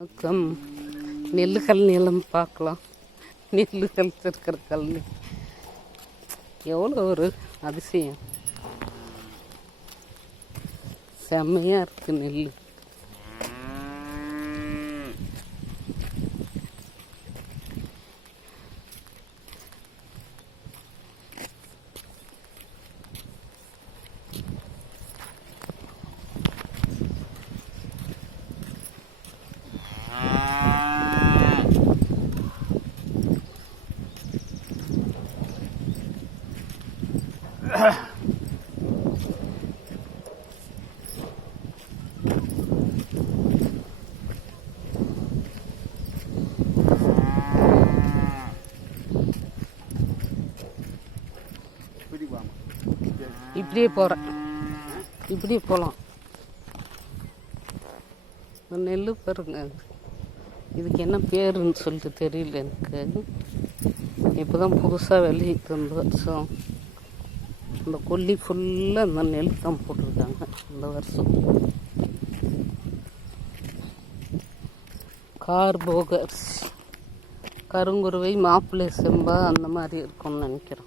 வணக்கம். நெல்லுகள் நிலம் பார்க்கலாம். நெல்லுகள் இருக்கிற கல்வி எவ்வளோ ஒரு அதிசயம். செம்மையாக இருக்குது நெல் இப்படியே போகிறேன் இப்படியே போகலாம் நெல் பாருங்க. இதுக்கு என்ன பேருன்னு சொல்லிட்டு தெரியல எனக்கு. இப்போ தான் புதுசாக வெளியே தந்து வருஷம் இந்த கொல்லி ஃபுல்லாக இந்த நெல் தான் போட்டிருக்காங்க இந்த வருஷம். கார்போகர்ஸ் கருங்குருவை மாப்பிள்ளை செம்பா அந்த மாதிரி இருக்கும்னு நினைக்கிறோம்.